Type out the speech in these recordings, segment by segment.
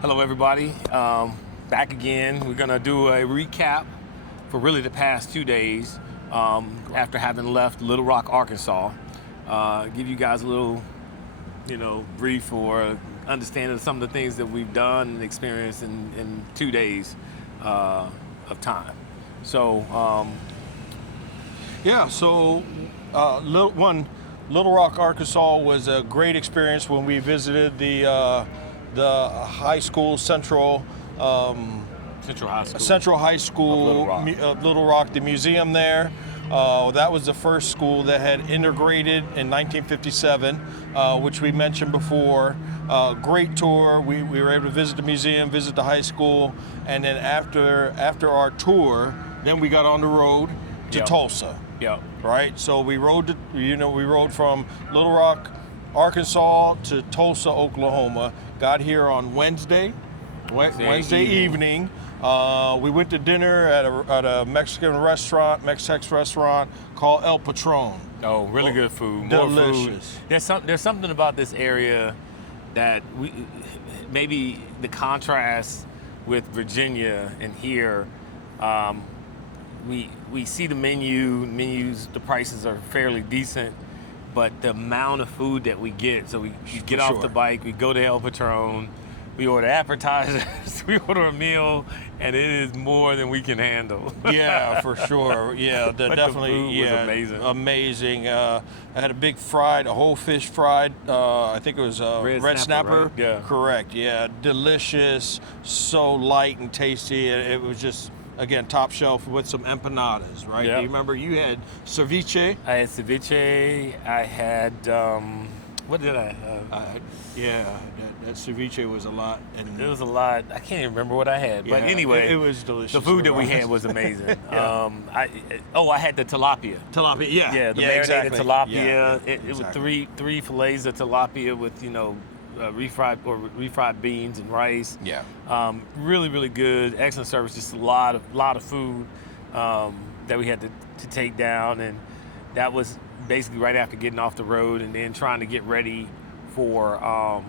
Hello, everybody. Back again. We're going to do a recap for really the past 2 days after having left Little Rock, Arkansas. Give you guys a little, brief or understanding of some of the things that we've done and experienced in 2 days of time. So, Little Rock, Arkansas was a great experience when we visited the high school, Central High School of Little Rock, the museum there. That was the first school that had integrated in 1957, which we mentioned before. Great tour. We were able to visit the museum, visit the high school, and then after our tour, then we got on the road to Tulsa. Yeah. Right. So we rode from Little Rock, Arkansas to Tulsa, Oklahoma. Got here on Wednesday evening. We went to dinner at a Mex-Mex restaurant called El Patron. Oh, really good food. More Delicious. Food. There's something about this area that maybe the contrast with Virginia and here. We see the menus, the prices are fairly decent, but the amount of food that we get, so we get off the bike, we go to El Patron, we order appetizers, we order a meal, and it is more than we can handle. Yeah, for sure. Yeah, definitely. The food was amazing. Amazing. I had a whole fish fried. I think it was red snapper. Right? Yeah. Correct. Yeah, delicious. So light and tasty. It was just, again, top shelf with some empanadas, right? Yep. Do you remember you had ceviche? I had ceviche. I had what did I have? That ceviche was a lot. And it was a lot. I can't even remember what I had. But anyway, it was delicious. The food that we had was amazing. I had the tilapia. Tilapia, yeah. Yeah, the marinated tilapia. Yeah, it was three fillets of tilapia with refried beans and rice. Yeah. Really, really good. Excellent service. Just a lot of food that we had to take down, and that was basically right after getting off the road and then trying to get ready for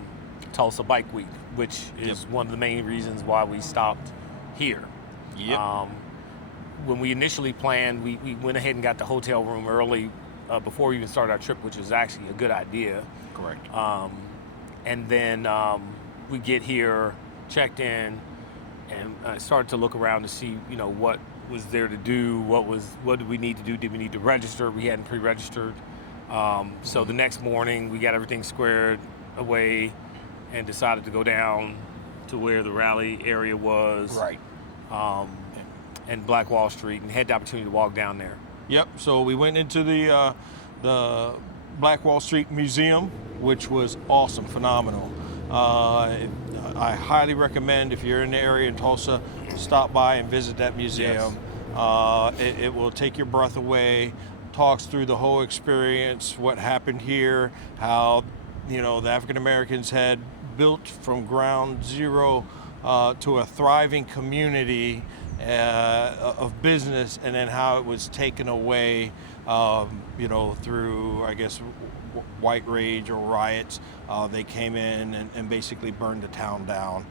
Tulsa Bike Week, which is one of the main reasons why we stopped here. Yep. When we initially planned, we went ahead and got the hotel room early before we even started our trip, which was actually a good idea. Correct. And then we get here, checked in, and started to look around to see, what was there to do, what did we need to do? Did we need to register? We hadn't pre-registered. So the next morning, we got everything squared away and decided to go down to where the rally area was. Right. And Black Wall Street, and had the opportunity to walk down there. Yep. So we went into the Black Wall Street Museum, which was awesome, phenomenal. I highly recommend, if you're in the area in Tulsa, stop by and visit that museum. Yes. It will take your breath away. Talks through the whole experience, what happened here, how the African Americans had built from ground zero to a thriving community of business, and then how it was taken away, through, I guess, white rage or riots. They came in and basically burned the town down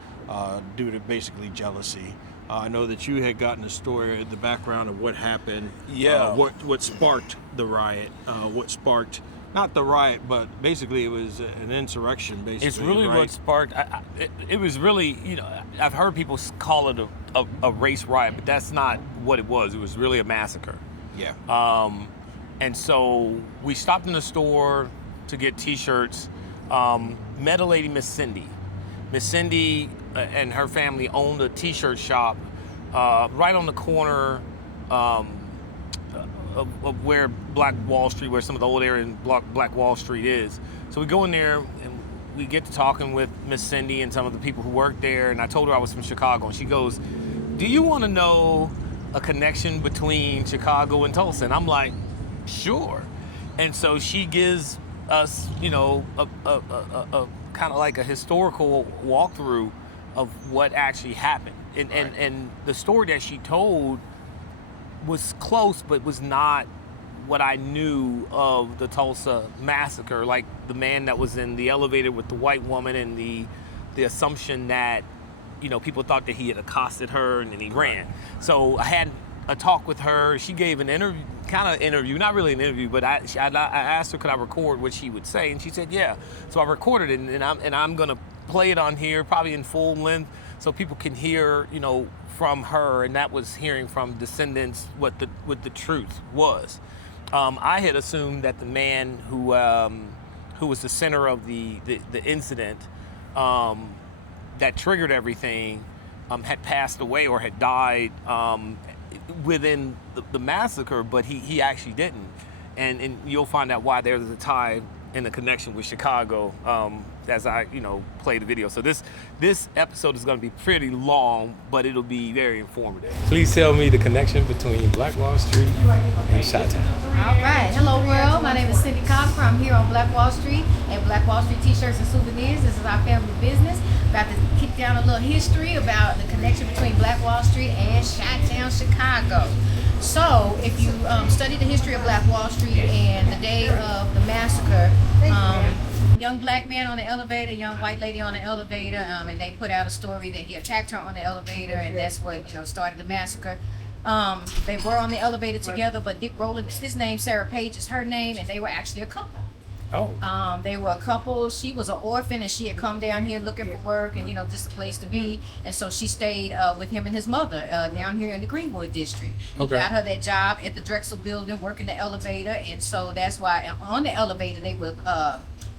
due to basically jealousy. I know that you had gotten a story, the background of what happened. Yeah. What sparked the riot? What sparked, not the riot, but basically it was an insurrection, basically. It's really right? what sparked, it was really, I've heard people call it a race riot, but that's not what it was. It was really a massacre. Yeah. And so we stopped in the store to get T-shirts. Met a lady, Miss Cindy. Miss Cindy and her family owned a T-shirt shop right on the corner of where Black Wall Street, where some of the old area in Black Wall Street is. So we go in there and we get to talking with Miss Cindy and some of the people who work there. And I told her I was from Chicago, and she goes, "Do you want to know a connection between Chicago and Tulsa?" And I'm like, "Sure." And so she gives us, a kind of like a historical walkthrough of what actually happened. And the story that she told was close, but was not what I knew of the Tulsa massacre, like the man that was in the elevator with the white woman, and the assumption that people thought that he had accosted her and then he ran. So I had a talk with her. She gave an interview, not really an interview, but I asked her could I record what she would say, and she said yeah. So I recorded it, and I'm gonna play it on here, probably in full length, so people can hear, from her, and that was hearing from descendants what the truth was. I had assumed that the man who was the center of the incident that triggered everything had passed away or had died within the massacre, but he actually didn't. And you'll find out why there's a tie and a connection with Chicago as I play the video. So this episode is going to be pretty long, but it'll be very informative. Please tell me the connection between Black Wall Street and Chi-Town. All right. Hello, world. My name is Cindy Conifer. I'm here on Black Wall Street at Black Wall Street T-shirts and souvenirs. This is our family business. About to kick down a little history about the connection between Black Wall Street and Chi-Town, Chicago. So, if you study the history of Black Wall Street and the day of the massacre, young black man on the elevator, young white lady on the elevator, and they put out a story that he attacked her on the elevator, and that's what started the massacre. They were on the elevator together, but Dick Rowland, his name, Sarah Page is her name, and they were actually a couple. Oh. They were a couple. She was an orphan, and she had come down here looking for work and just a place to be. And so she stayed with him and his mother down here in the Greenwood district. He got her that job at the Drexel building, working the elevator, and so that's why on the elevator they were.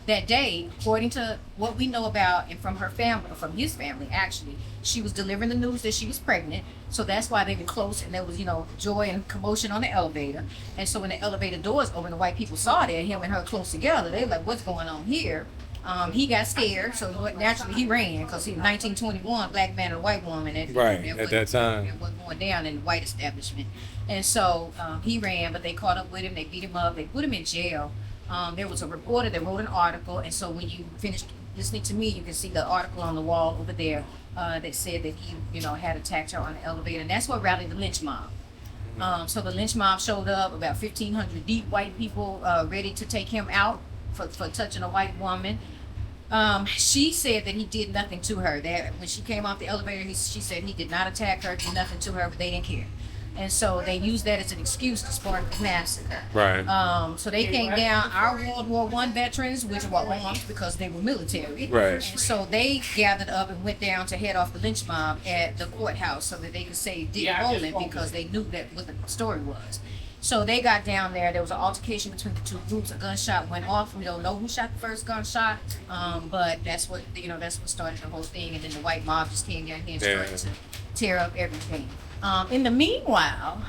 That day, according to what we know about and from her family, from his family actually, she was delivering the news that she was pregnant. So that's why they were close, and there was, joy and commotion on the elevator. And so when the elevator doors opened, the white people saw that, him and her close together. They were like, what's going on here? He got scared, so naturally he ran, because he was 1921, black man and a white woman. At that time. It was going down in the white establishment. And so he ran, but they caught up with him, they beat him up, they put him in jail. There was a reporter that wrote an article, and so when you finish listening to me, you can see the article on the wall over there that said that he, had attacked her on the elevator, and that's what rallied the lynch mob. So the lynch mob showed up, about 1,500 deep white people ready to take him out for touching a white woman. She said that he did nothing to her. That when she came off the elevator, she said he did not attack her, did nothing to her, but they didn't care. And so they used that as an excuse to spark the massacre. Right. So they came down, our World War I veterans, which were armed because they were military. Right. And so they gathered up and went down to head off the lynch mob at the courthouse so that they could save Dick Rowland, because they knew that what the story was. So they got down there. There was an altercation between the two groups. A gunshot went off. We don't know who shot the first gunshot, but that's what started the whole thing. And then the white mob just came down here and started to tear up everything. In the meanwhile,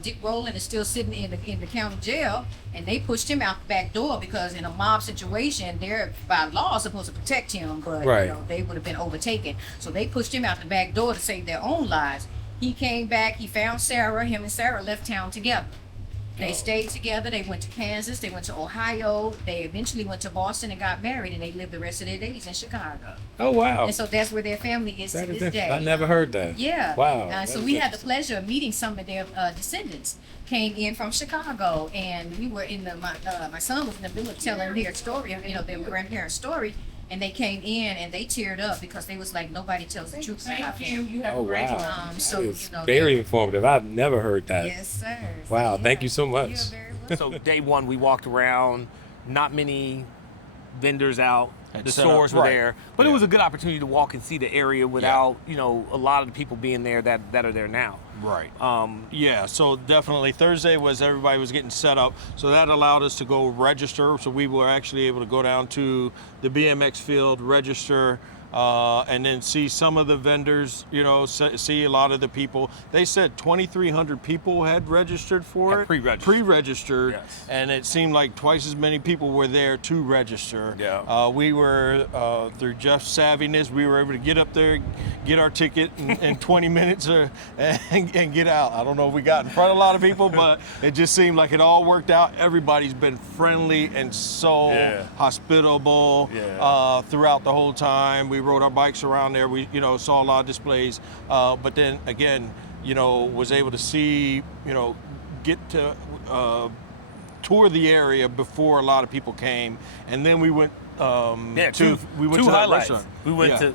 Dick Rowland is still sitting in the county jail, and they pushed him out the back door because in a mob situation, they're by law supposed to protect him, but they would have been overtaken. So they pushed him out the back door to save their own lives. He came back. He found Sarah. Him and Sarah left town together. They stayed together. They went to Kansas. They went to Ohio. They eventually went to Boston and got married, and they lived the rest of their days in Chicago. Oh, wow. And so that's where their family is to this day. I never heard that. Yeah. Wow. So we had the pleasure of meeting some of their descendants. Came in from Chicago, and we were in my son was in the middle of telling their story, their grandparents' story. And they came in and they teared up because they was like, nobody tells the truth about them. Oh, wow. So, it's very informative. I've never heard that. Yes, sir. Wow. Thank you so much. You're very welcome. So day one, we walked around, not many vendors out. The stores were there, but it was a good opportunity to walk and see the area without, a lot of the people being there that are there now. Right. So definitely Thursday was everybody was getting set up, so that allowed us to go register. So we were actually able to go down to the BMX field, register, and then see some of the vendors, see a lot of the people. They said 2,300 people had registered for it. Pre-registered. Yes. And it seemed like twice as many people were there to register. Yeah. We were, through Jeff's savviness, we were able to get up there, get our ticket in 20 minutes and get out. I don't know if we got in front of a lot of people, but it just seemed like it all worked out. Everybody's been friendly and so hospitable throughout the whole time. We rode our bikes around there. We, saw a lot of displays, but then again, was able to see, get to tour the area before a lot of people came, and then we went. two to that highlights. restaurant. We went Yeah. to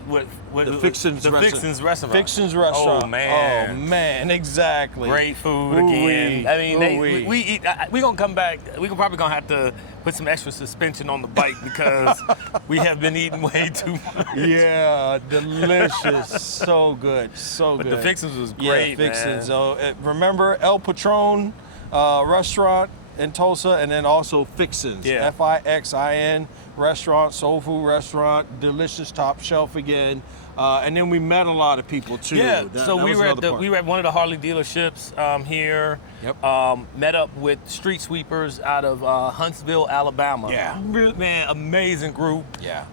what The Fixin's restaurant. Fixin's restaurant. Fixin's restaurant. Oh man. Oh man, exactly. Great food Ooh-wee. again. I mean, Ooh-wee. we eat. We gonna come back. We probably gonna have to put some extra suspension on the bike because we have been eating way too much. Yeah, delicious. So good. So But good. the Fixin's was great, Yeah, Fixin's. man. Remember El Patron restaurant in Tulsa, and then also Fixin's. Yeah. Fixin restaurant, soul food restaurant, delicious, top shelf again. And then we met a lot of people too. Yeah, That- so that we was were at another part. we were at one of the Harley dealerships here. Yep. Met up with street sweepers out of Huntsville, Alabama. Yeah. Man, amazing group. Yeah.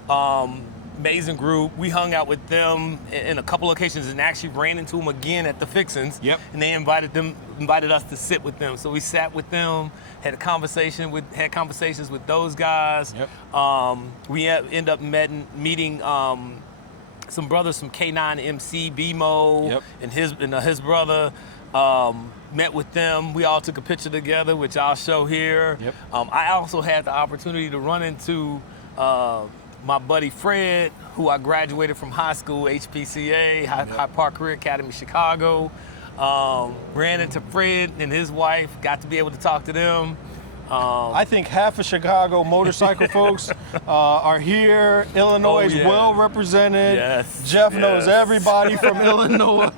Amazing group. We hung out with them in a couple locations and actually ran into them again at the Fixins. Yep. And they invited us to sit with them. So we sat with them, had conversations with those guys. Yep. We end up meeting some brothers from K9 MC, BMO, Yep. and his brother. Met with them. We all took a picture together, which I'll show here. Yep. I also had the opportunity to run into my buddy Fred, who I graduated from high school, HPCA, High Park Career Academy, Chicago. Ran into Fred and his wife, got to be able to talk to them. I think half of Chicago motorcycle folks are here. Illinois is yeah. well represented. Yes, Jeff knows yes. everybody from Illinois.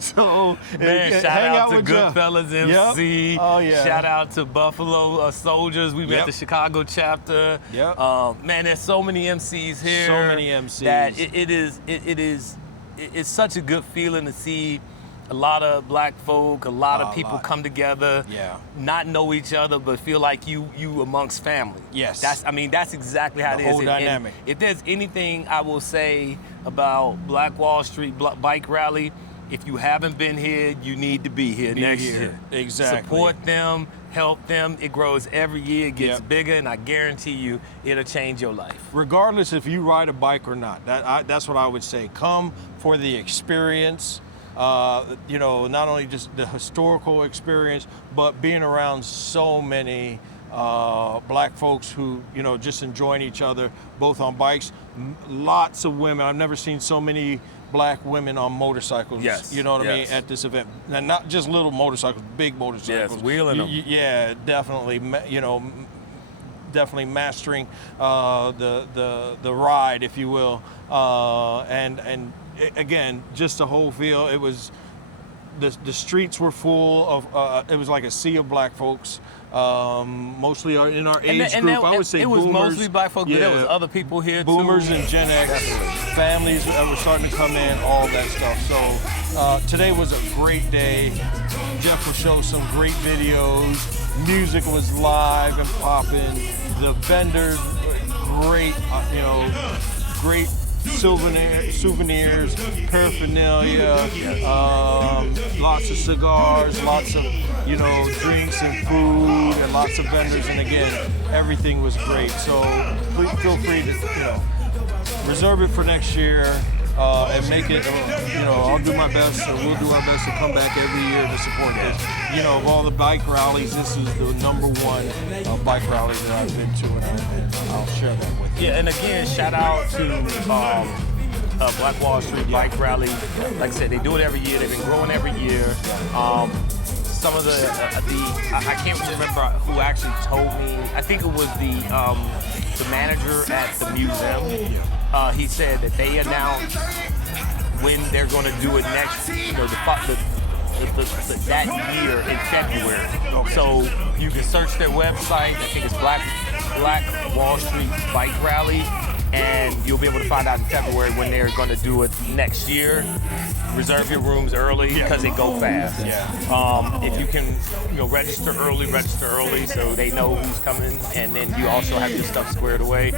So Man, shout hang out to with Jeff. Goodfellas MC. Yep. Oh, yeah. Shout out to Buffalo Soldiers. We met Yep. the Chicago chapter. Yep. Man, there's so many MCs here. So many MCs. That it's such a good feeling to see a lot of black folk, a lot of people come together, Yeah. not know each other, but feel like you amongst family. Yes. That's exactly how The it is. whole And dynamic. if there's anything I will say about Black Wall Street Bike Rally, if you haven't been here, you need to be here next year. Exactly. Support them, help them. It grows every year, it gets Yep. bigger, and I guarantee you, it'll change your life. Regardless if you ride a bike or not, that's what I would say. Come for the experience. Not only just the historical experience, but being around so many black folks who, just enjoying each other, both on bikes. Lots of women. I've never seen so many black women on motorcycles. Yes, You know what I mean? yes. At this event. And not just little motorcycles, big motorcycles. Yes, wheeling them. Yeah, definitely. Definitely mastering the ride, if you will, and again, just the whole feel. It was the streets were full of. It was like a sea of black folks, mostly in our age group. I would say it was boomers. mostly black folk, but there was other people here Boomers too. and Gen X, families that were starting to come in, all that stuff. So today was a great day. Jeff will show some great videos. Music was live and popping. The vendors, great, great souvenirs, paraphernalia, lots of cigars, lots of, drinks and food, and lots of vendors. And again, everything was great. So please feel free to, reserve it for next year. And make it, I'll do my best, and we'll do our best to come back every year to support this. Of all the bike rallies, this is the number one bike rally that I've been to, and I'll share that with you. Yeah, and again, shout out to Black Wall Street Bike Rally. Like I said, they do it every year. They've been growing every year. Some of I can't remember who actually told me. I think it was the manager at the museum. He said that they announced when they're going to do it next, that year in February. Okay. So you can search their website. I think it's Black Wall Street Bike Rally, and you'll be able to find out in February when they're going to do it next year. Reserve your rooms early because they go fast. Yeah. If you can, register early so they know who's coming, and then you also have your stuff squared away.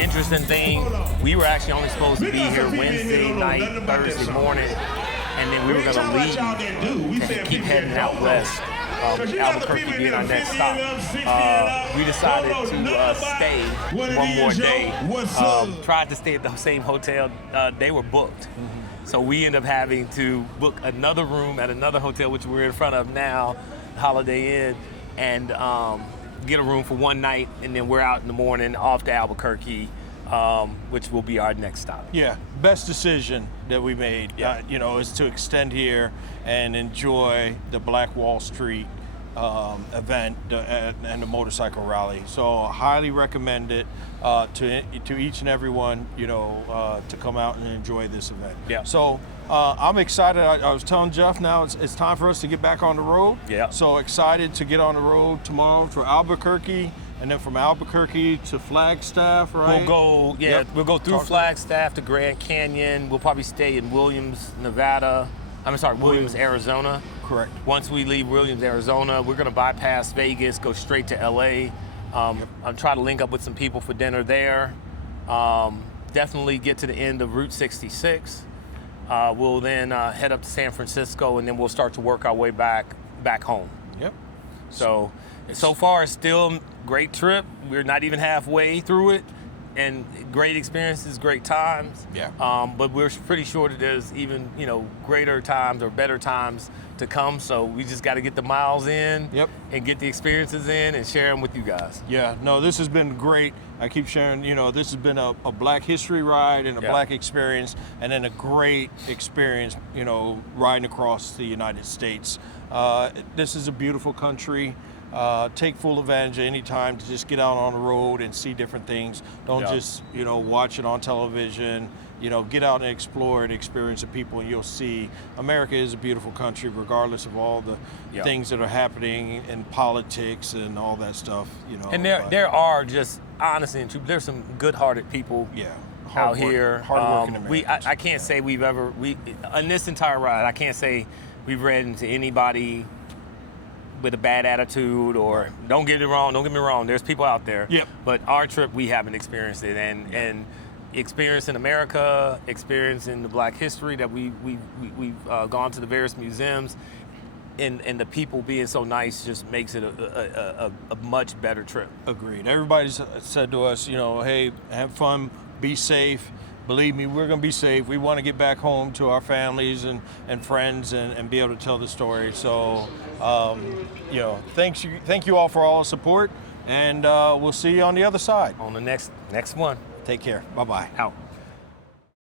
Interesting thing, we were actually only supposed to be here Wednesday night, Thursday morning, and then we were going to leave and keep heading out west. Albuquerque being our next stop. We decided to stay one more day. Tried to stay at the same hotel. They were booked. So we ended up having to book another room at another hotel, which we're in front of now, Holiday Inn. and get a room for one night, and then we're out in the morning off to Albuquerque, which will be our next stop. Yeah, best decision that we made, you know, is to extend here and enjoy the Black Wall Street event and the motorcycle rally. So highly recommend it to each and everyone, you know, to come out and enjoy this event. Yeah. So I'm excited. I was telling Jeff now it's time for us to get back on the road. Yeah. So excited to get on the road tomorrow to Albuquerque, and then from Albuquerque to Flagstaff, right? We'll go through Flagstaff to Grand Canyon. We'll probably stay in Williams, Arizona. Correct. Once we leave Williams, Arizona, we're going to bypass Vegas, go straight to LA. I'm trying to link up with some people for dinner there. Definitely get to the end of Route 66. We'll then head up to San Francisco, and then we'll start to work our way back home. Yep. So far, it's still a great trip. We're not even halfway through it, and great experiences, great times. Yeah. But we're pretty sure that there's even, you know, greater times or better times to come. So we just got to get the miles in, and get the experiences in, and share them with you guys. Yeah. No, this has been great. I keep sharing, you know, this has been a Black history ride and a Black experience, and then a great experience, you know, riding across the United States. This is a beautiful country. Take full advantage of any time to just get out on the road and see different things. Don't just, you know, watch it on television. You know, get out and explore and experience the people, and you'll see America is a beautiful country, regardless of all the things that are happening in politics and all that stuff. You know, and there are just honestly and truly, there's some good-hearted people. Out here. Hardworking Americans. I can't say we've ever on this entire ride. I can't say we've ran into anybody with a bad attitude, or don't get me wrong, there's people out there. But our trip, we haven't experienced it, and experience in America, experience in the Black history that we've gone to the various museums, and the people being so nice just makes it a much better trip. Agreed. Everybody's said to us, you know, hey, have fun, be safe. Believe me, we're going to be safe. We want to get back home to our families and friends and be able to tell the story. So, you know, thank you all for all the support, and we'll see you on the other side. On the next one. Take care. Bye-bye. Out.